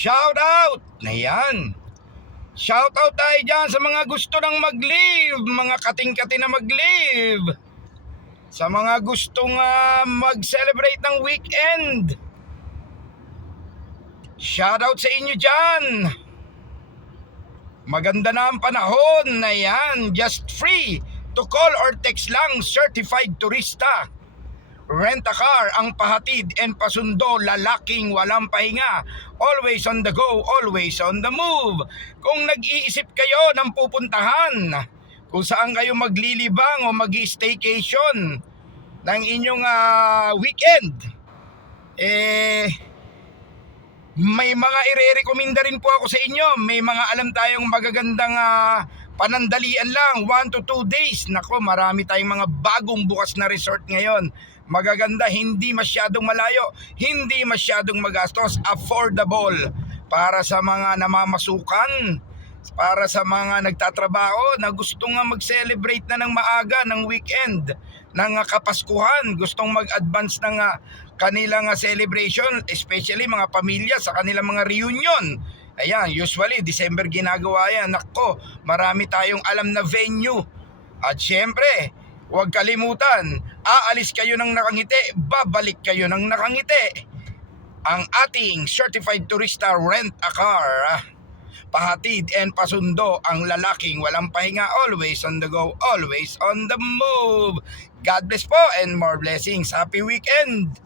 Shout out! Ayan. Shout out tayo dyan sa mga gusto ng mag-live, mga kating-kati na mag-live. Sa mga gustong mag-celebrate ng weekend. Shout out sa inyo dyan. Maganda na ang panahon. Ayan, just free to call or text lang, certified turista. Rent a car ang pahatid and pasundo, lalaking walang pahinga. Always on the go, always on the move. Kung nag-iisip kayo ng pupuntahan, kung saan kayo maglilibang o mag-staycation ng inyong weekend, may mga ire-recommenda rin po ako sa inyo. May mga alam tayong magagandang panandalian lang, 1 to 2 days. Nako, marami tayong mga bagong bukas na resort ngayon. Magaganda, hindi masyadong malayo, hindi masyadong magastos, affordable para sa mga namamasukan, para sa mga nagtatrabaho na gustong mag-celebrate na ng maaga ng weekend, ng Kapaskuhan, gustong mag-advance ng kanilang celebration, especially mga pamilya sa kanilang mga reunion. Ayan, usually December ginagawa yan. Nako, marami tayong alam na venue. At syempre, huwag kalimutan, aalis kayo ng nakangiti, babalik kayo ng nakangiti. Ang ating certified turista rent a car, pahatid and pasundo, ang lalaking walang pahinga, always on the go, always on the move. God bless po and more blessings. Happy weekend!